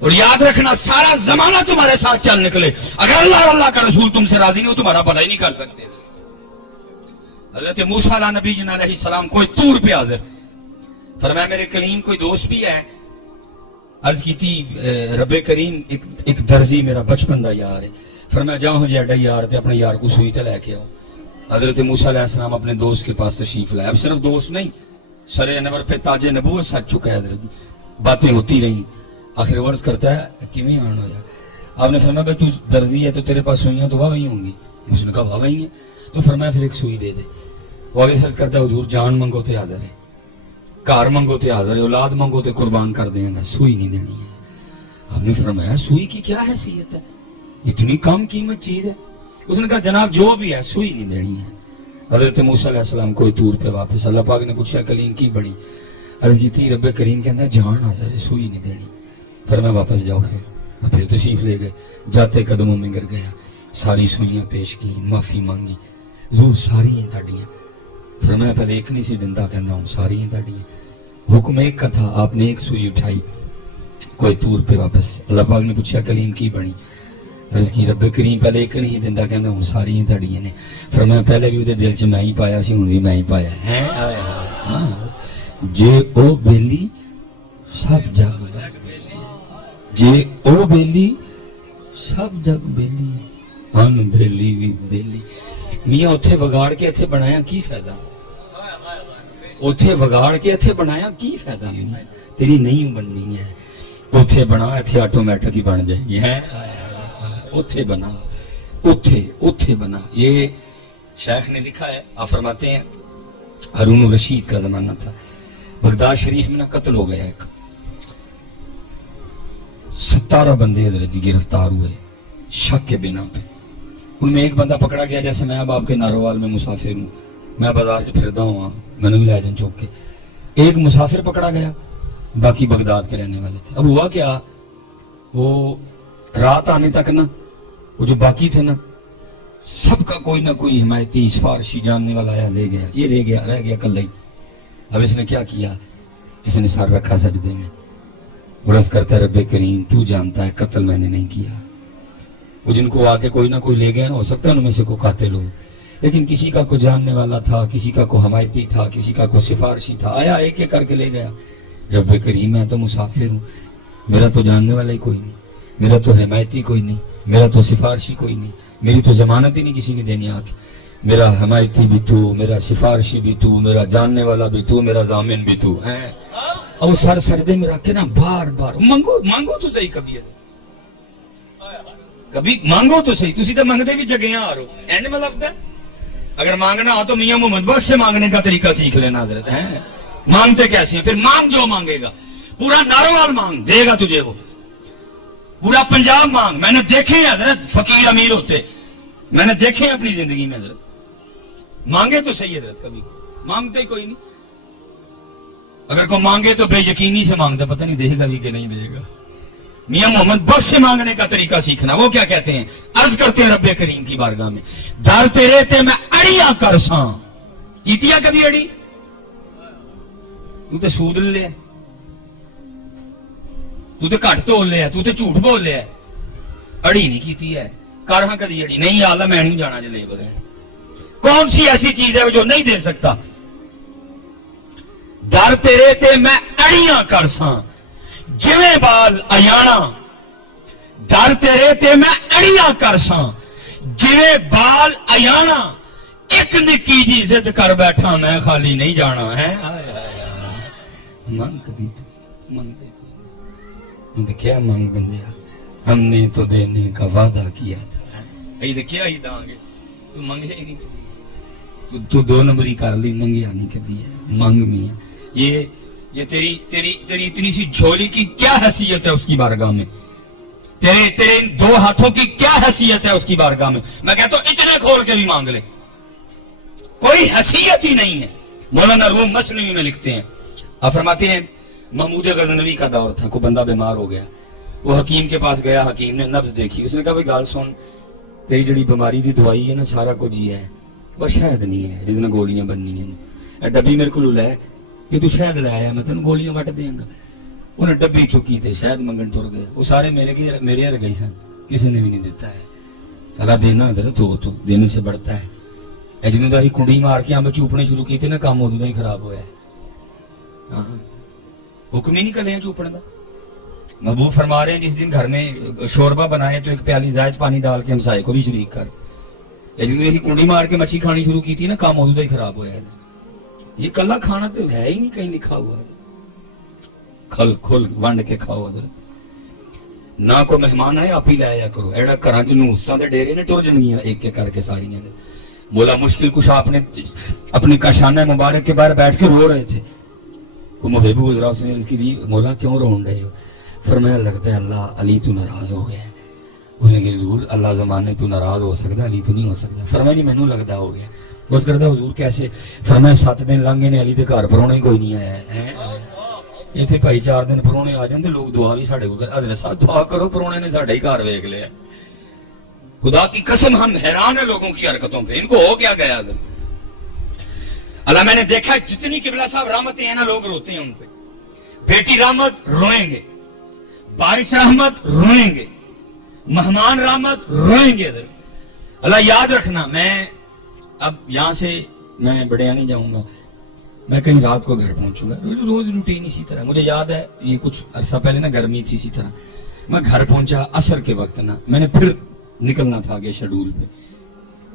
اور یاد رکھنا سارا زمانہ تمہارے ساتھ چل نکلے، اگر اللہ اور اللہ کا رسول تم سے راضی نہیں ہو تمہارا بھلا ہی نہیں کر سکتے۔ حضرت موسیٰ علیہ نبی جن علیہ السلام کوئی طور پہ حاضر، فرمایا میرے کلیم کوئی دوست بھی ہے؟ عرض کی تھی رب کریم ایک درزی میرا بچپن دا یار ہے، فرمایا جاؤ جیڈا یار تے اپنے یار کو سوئی تے لے کے آؤ۔ حضرت موسیٰ علیہ السلام اپنے دوست کے پاس تشریف لائے، اب صرف دوست نہیں، سر انور پہ تاج نبوت سج چکا ہے، حضرت باتیں ہوتی رہیں، آخر عرض کرتا ہے کیویں آن ہو جا؟ آپ نے فرمایا بھائی تو درزی ہے تو تیرے پاس سوئیاں تو واہ وہی ہوں گی؟ اس نے کہا واہ وہی ہیں، تو فرمایا پھر ایک سوئی دے دے۔ وہ آگے سرچ کرتا ہے حضور جان منگو تے حاضر ہے، کار منگو تے حاضر ہے، اولاد منگو تے قربان کر دیں گا، سوئی نہیں دینی ہے۔ آپ نے فرمایا سوئی کی کیا حیثیت ہے، اتنی کم قیمت چیز ہے؟ اس نے کہا جناب جو بھی ہے سوئی نہیں دینی ہے۔ حضرت موسیٰ علیہ السلام کوئی طور پہ واپس، اللہ پاک نے پوچھا کلیم کی بڑی؟ عرض کی تھی رب کریم کہتا جان حاضر ہے سوئی نہیں دینی۔ فرمایا واپس جاؤ، پھر تشریف لے گئے، جاتے قدموں میں گر گیا، ساری سوئیاں پیش کی، معافی مانگی، حضور ساری ہیں تاڑیاں۔ فرمایا پہلے ایک نہیں سی دندہ، کہنا ہوں ساری ہیں تاڑیاں۔ حکم ایک کا تھا، آپ نے ایک سوئی اٹھائی، کوئی طور پہ واپس۔ اللہ پاک نے پوچھا کلیم کی بنی؟ عرض کی رب کریم پہلے ایک نہیں دندہ، کہنا ہوں ساری ہیں تاڑیاں نے۔ فرمایا پہلے بھی وہ دل چ میں ہی پایا سی، ہوں بھی میں ہی پایا ہے۔ ہاں جے او بیلی سب جگ جے او بیلی سب جگ بیلی، ان بیلی بھی بیلی۔ میاں اتھے وگاڑ کے اتھے بنایا کی فائدہ؟ اتھے وگاڑ کے اتھے بنایا کی فائدہ؟ میاں تیری نہیں بننی ہے، اتھے بنا اتھے آٹومیٹک ہی بن جائے گی، ہے اتھے بنا، اتھے بنا۔ یہ شیخ نے لکھا ہے، آپ فرماتے ہیں ہارون رشید کا زمانہ تھا، بغداد شریف میں نا قتل ہو گیا ایک، 17 بندے حضرت جی گرفتار ہوئے شک کے بنا پہ۔ ان میں ایک بندہ پکڑا گیا، جیسے میں اب آپ کے ناروال میں مسافر ہوں، میں بازار سے پھردا ہوں، میں نے بھی لائے جن چوک کے، ایک مسافر پکڑا گیا، باقی بغداد کے رہنے والے تھے۔ اب ہوا کیا، وہ رات آنے تک نا وہ جو باقی تھے نا سب کا کوئی نہ کوئی حمایتی سفارشی جاننے والا آیا، لے گیا، یہ رہ گیا کل ہی۔ اب اس نے کیا کیا، اس نے سر رکھا سجدے میں، عرض کرتا ہے رب کریم تو جانتا ہے قتل میں نے نہیں کیا۔ وہ جن کو آ کے کوئی نہ کوئی لے گیا نا، ہو سکتا ہے ان میں سے کوئی قاتل ہو، لیکن کسی کا کوئی جاننے والا تھا، کسی کا کوئی حمایتی تھا، کسی کا کوئی سفارشی تھا، آیا ایک ایک کر کے لے گیا۔ رب کریم میں تو مسافر ہوں، میرا تو جاننے والا ہی کوئی نہیں، میرا تو حمایتی کوئی نہیں، میرا تو سفارشی کوئی نہیں، میری تو ضمانت ہی نہیں کسی نے دینی آ کے، میرا حمایتی بھی تو، میرا سفارشی بھی تو، میرا جاننے والا بھی تو، میرا ضامن بھی تو ہے۔ اور وہ سر سردے میں رکھ کے نا بار بار مانگو تو صحیح، کبھی مانگو تو صحیح، تسی تو مانگتے بھی جگہیں آ رہو، اینڈ میں لگتا ہے اگر مانگنا ہو تو میاں محمد بخش سے مانگنے کا طریقہ سیکھ لینا حضرت ہے۔ مانگتے کیسے ہیں؟ پھر مانگ جو مانگے گا، پورا ناروال مانگ دے گا تجھے وہ، پورا پنجاب مانگ۔ میں نے دیکھے ہیں حضرت فقیر امیر ہوتے، میں نے دیکھے ہیں اپنی زندگی میں حضرت، مانگے تو صحیح حضرت، کبھی مانگتے ہی کوئی نہیں۔ اگر کوئی مانگے تو بے یقینی سے مانگتا، پتہ نہیں دے گا بھی کہ نہیں دے گا۔ میاں محمد بخش سے مانگنے کا طریقہ سیکھنا۔ وہ کیا کہتے ہیں، عرض کرتے ہیں رب کریم کی بارگاہ میں، در تیرے تے میں اڑیاں کرساں، کیتیا کدی اڑی؟ تو تے سود لے لیا، تو تے گھٹ تول لیا، تو تے جھوٹ بول لیا، اڑی نہیں کیتی ہے، کارہاں کدی اڑی نہیں؟ آلہ میں نہیں جانا جلے بغیر۔ کون سی ایسی چیز ہے جو نہیں دے سکتا؟ در تیرے تے میں اڑیاں کرساں جویں بال ایانا، در تیرے تے میں اڑیاں کرساں جویں بال ایانا، ایک نکی جی ضد کر بیٹھا میں خالی نہیں جانا ہے۔ منگ دی تو منگ دے تو کیا منگ بندیا، ہم نے تو دینے کا وعدہ کیا تھا، ای تو کیا ہی داں گے، تو منگے ہی نہیں، تو دو نمبری کر لی، منگیا نہیں کدی ہے۔ منگ میاں یہ تیری اتنی سی جھولی کی کیا حیثیت ہے اس کی بارگاہ میں، تیرے دو ہاتھوں کی کیا حیثیت ہے اس کی بارگاہ میں؟ میں کہتا ہوں اتنے کھول کے بھی مانگ لے، کوئی حیثیت ہی نہیں ہے۔ مولانا روم مثنوی میں لکھتے ہیں، آپ فرماتے ہیں محمود غزنوی کا دور تھا، کوئی بندہ بیمار ہو گیا، وہ حکیم کے پاس گیا، حکیم نے نبض دیکھی، اس نے کہا بھائی گال سن، تیری جڑی بیماری دی دوائی ہے نا سارا کچھ ہی ہے، بس شہد نہیں ہے جس نے گولیاں بننی ہیں، ڈبی میرے کو لے، یہ تو شہد لے آیا میں تینوں گولیاں وٹ دیاں گا۔ انہیں ڈبی چکی تے شاید منگن ٹر گئے. وہ سارے میرے رہ گئی سن, کسی نے بھی نہیں دیتا ہے. اللہ دینا حضرت تو دینے سے بڑھتا ہے. اے جنوں دا ہی کنڈی مار کے ہم چوپنے شروع کیتے نا, کام ادوں دا ہی خراب ہوا ہے. ہاں حکم ہی نہیں کرے چوپنے دا. محبوب فرما رہے ہیں جس دن گھر میں شوربہ بنائے تو ایک پیالی زائد پانی ڈال کے ہمسائے کو بھی شریک کر. اے جنوں ہی کنڈی مار کے مچھی کھانی شروع کی تھی نا, کام ادوں دا ہی خراب ہوا ہے. یہ کلا کھانا تو ہے ہی نہیں کہیں لکھا ہوا ہے. کھل کھل ونڈ کے کھاؤ حضرت. نہ کوئی مہمان آئے آپ ہی لایا کرو. ایڑا گھراں چ نوستاں دے ڈیرے نے ٹر جانگیاں ایک ایک کر کے ساریاں. مولا مشکل کشا اپنے کاشانہ مبارک کے باہر بیٹھ کے رو رہے تھے. وہ محب گزرا, اس نے عرض کی, مولا کیوں رون رہے ہو؟ فرمایا لگتا ہے اللہ علی تو ناراض ہو گیا ہے. اس نے کہا حضور اللہ زمانے تو ناراض ہو سکتا, علی تو نہیں ہو سکتا. فرمایا نہیں مینوں لگتا ہو گیا. اس کرتا حضور کیسے؟ فرمایا 7 دن لنگے نے علی دے گھر پرونے ہی کوئی نہیں آیا ہے. اتنے بھائی 4 دن پرونے آ جاندے, لوگ دعا بھی ساڈے کو کر. حضرت صاحب دعا کرو, پرونے نے ساڈا ہی گھر ویکھ لیا. خدا کی قسم ہم حیران ہیں لوگوں کی حرکتوں پہ. ان کو ہو کیا گیا؟ اگر اللہ میں نے دیکھا جتنی قبلہ صاحب رحمتیں ہیں نا, لوگ روتے ہیں ان پہ. بیٹی رحمت روئیں گے, بارش رحمت روئیں گے, مہمان رحمت روئیں گے. اللہ یاد رکھنا, میں اب یہاں سے میں بڑیا نہیں جاؤں گا, میں کہیں رات کو گھر پہنچوں گا. روز روٹین اسی طرح. مجھے یاد ہے یہ کچھ عرصہ پہلے نا گرمی تھی اسی طرح. میں گھر پہنچا عصر کے وقت نا, میں نے پھر نکلنا تھا آگے شیڈول پہ.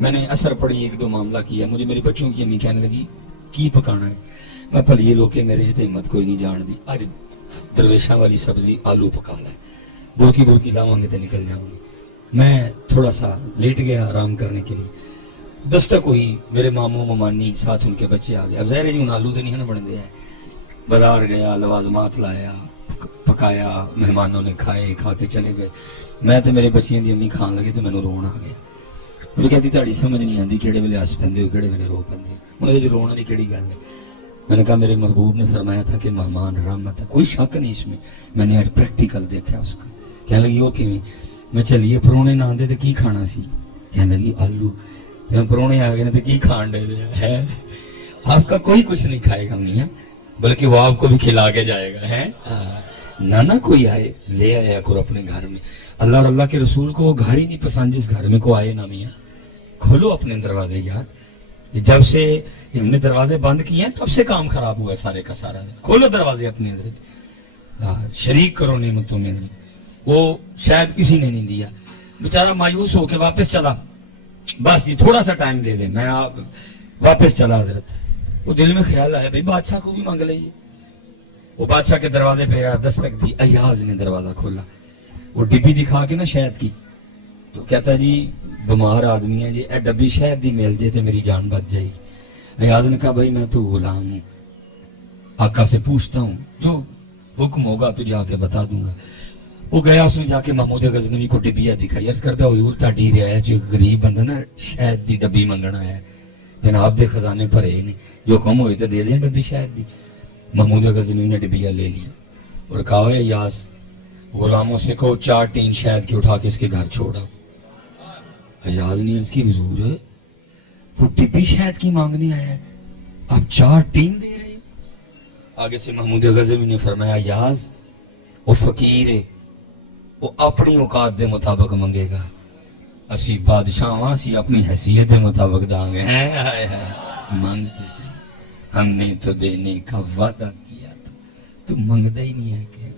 میں نے عصر پڑھی, 1-2 معاملہ کیا. مجھے میری بچوں کی امی کہنے لگی کی پکانا ہے؟ میں پھل یہ لوگ کہ میرے سے ہمت کوئی نہیں جان دی, آج درویشاں والی سبزی آلو پکا لا ہے, برکی لاؤں گے تو نکل جاؤں گے. میں تھوڑا سا لیٹ گیا آرام کرنے کے لیے. دستک ہوئی, میرے ماموں ممانی ساتھ ان کے بچے آ گئے. اب ظاہر ہے جی ان آلو تو نہیں بن گیا ہے. بازار گیا, لوازمات لایا, پکایا, مہمانوں نے کھائے, کھا کے چلے گئے. میں تو میرے بچیاں دی امی کھان لگی تو مینوں رون آ گیا. مجھے کہتی تہاڈی سمجھ نہیں آتی کہڑے ویلے ہس پیندے ہو کہڑے ویلے رو پیندے ہو. انہوں نے جو رونا دی کہڑی گل ہے؟ میں نے کہا میرے محبوب نے فرمایا تھا کہ مہمان رحمت ہے, کوئی شک نہیں اس میں. میں نے آج پریکٹیکل دیکھا اس کا. کہنے لگی وہ کیویں؟ میں چلیے پرونے نہ آندے تو کی کھانا سی؟ کہنے لگی آلو. جب پرونے آ گئے نا تو کی کھان دے دے ہے؟ آپ کا کوئی کچھ نہیں کھائے گا میاں, بلکہ وہ آپ کو بھی کھلا کے جائے گا. ہے نہ کوئی آئے لے آیا کرو اپنے گھر میں. اللہ اور اللہ کے رسول کو وہ گھر ہی نہیں پسند جس گھر میں کو آئے نا میاں. کھولو اپنے دروازے یار. جب سے ہم نے دروازے بند کیے ہیں تب سے کام خراب ہوا ہے سارے کا سارا. کھولو دروازے اپنے اندر, شریک کرو نعمتوں میں. وہ شاید کسی نے نہیں دیا, بیچارہ مایوس ہو کے واپس چلا. بس یہ تھوڑا سا ٹائم دے دے, میں آپ واپس چلا. حضرت وہ دل میں خیال آیا بھائی بادشاہ کو بھی مانگ لئیے. وہ بادشاہ کے دروازے پہ دستک دی. ایاز نے دروازہ کھولا, وہ ڈبی دکھا کے نا شہد کی, تو کہتا ہے جی بیمار آدمی ہے جی, اے ڈبی شہد دی مل جائے تو میری جان بچ جائے. ایاز نے کہا بھائی میں تو غلام ہوں, آقا سے پوچھتا ہوں, جو حکم ہوگا تو جا کے بتا دوں گا. وہ گیا, اس نے جا کے محمود غزنوی کو ڈبیا دکھائی. عرض کرتا حضور تہاڈی رعایت جو غریب بندہ نا شہد دی ڈبی منگنا ہے, جناب دے خزانے بھرے نے, جو کم ہوئے تو دے دیں ڈبی شہد دی. محمود غزنوی نے ڈبیا لے لیا اور کہا ہے یاس غلاموں سے کہو 4 ٹین شہد کے اٹھا کے اس کے گھر چھوڑا. حجاز نے عرض کی حضور وہ ڈبی شہد کی مانگنے آیا ہے, آپ 4 ٹین دے رہے. آگے سے محمود غزنوی نے فرمایا یاز وہ فقیر ہے, وہ اپنی اوقات دے مطابق منگے گا, اسی بادشاہ اسی اپنی حیثیت دے مطابق داں گے. مانگتے سے ہم نے تو دینے کا وعدہ کیا تھا, تو منگتا ہی نہیں ہے. کہ